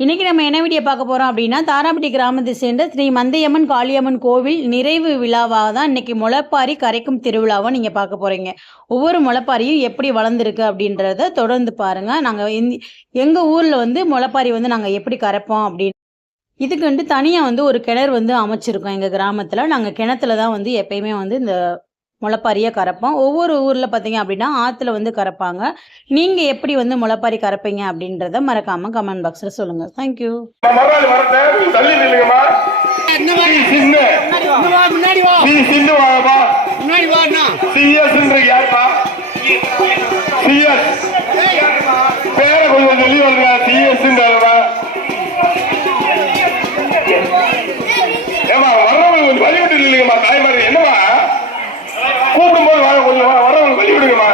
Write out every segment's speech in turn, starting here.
இன்றைக்கி நம்ம என்ன வீடியோ பார்க்க போகிறோம் அப்படின்னா, தாராபட்டி கிராமத்தை சேர்ந்த ஸ்ரீ மந்தையம்மன் காளியம்மன் கோவில் நிறைவு விழாவாக தான் இன்றைக்கி முளைப்பாரி கரைக்கும் திருவிழாவை நீங்கள் பார்க்க போகிறீங்க. ஒவ்வொரு முளைப்பாரியும் எப்படி வளர்ந்துருக்கு அப்படின்றத தொடர்ந்து பாருங்கள். நாங்கள் எங்கள் ஊரில் முளைப்பாரி நாங்கள் எப்படி கரைப்போம் அப்படின்னு இதுக்கு தனியாக ஒரு கிணறு அமைச்சிருக்கோம் எங்கள் கிராமத்தில். நாங்கள் கிணத்துல தான் எப்பயுமே இந்த முளைப்பாரியை கரைப்போம். ஒவ்வொரு ஊரில் பார்த்தீங்க அப்படின்னா ஆற்றுல கரைப்பாங்க. நீங்கள் எப்படி முளைப்பாரி கரைப்பீங்க அப்படின்றத மறக்காமல் கமெண்ட் பாக்ஸில் சொல்லுங்கள். தேங்க்யூ. தாய்மாரி என்னவா கூப்பிடும்போது கொஞ்சம் வரவங்க வழி விடுங்கம்மா.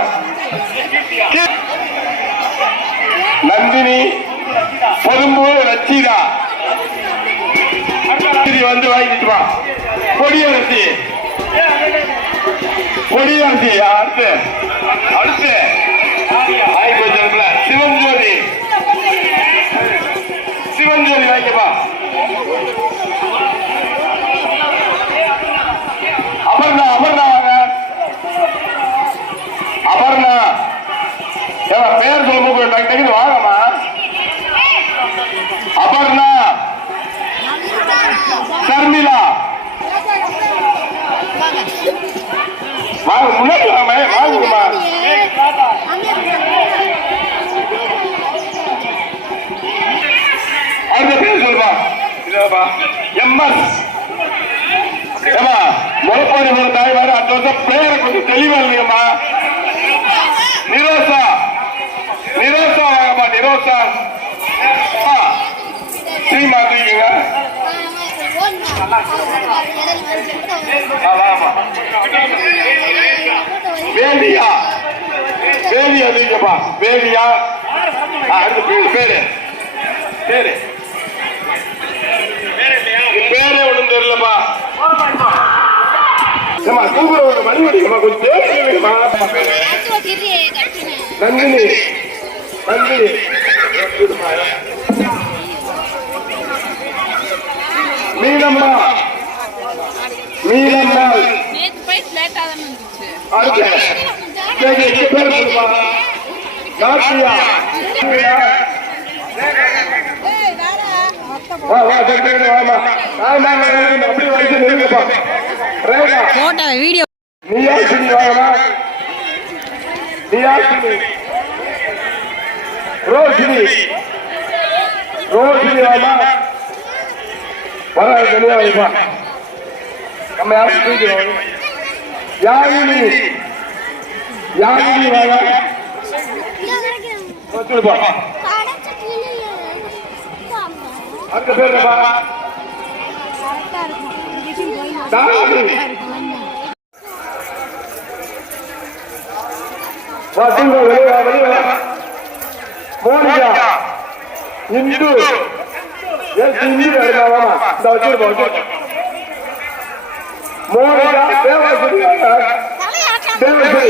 நந்தினி பொதும்போது ரச்சிதா வாங்கிட்டுமா. கொடியரசி கொடியரசி அடுத்து அடுத்து சிவஞ்சோதி சிவஞ்சோதி வாங்கிப்பா. அபர்ணா அபர்ணா வாங்க. அபர்ணா பேர் சொல்லும்போது டக்குன்னு வாங்கம்மா. அபர்ணா சர்மிளா வாங்க. முன்னாடி வாங்குமா. அடுத்த பேர் சொல்லுமா. எம்எஸ் முளைப்பாரி ஒரு தாய்மாரு அந்த வருஷம் பேரை கொஞ்சம் தெளிவா இல்லையம்மா. நிரோசா நிரோசா வாங்கம்மா. நிரோசா ஸ்ரீமாத்திங்க. வேதியா வேதியா நீங்கப்பா. வேதியா அடுத்து பேரு பேரு பேரே ஒண்ணும் தெரியலப்பா. கூப்பிட மணி அடிக்கமா கொஞ்சம் நந்தினி நந்தினி மீனம்மா மீனம்மா பேர் சொல்லுமா. கார்த்தியா வீடியோ ரோஷினி ரோஷினி வாமா. வைப்பா நம்ம யாரும் யாழினி யாழினி வாங்க. அந்த பேர் மோனிகா இந்து மோனிகா தேவஸ்ரீ தேவஸ்ரீ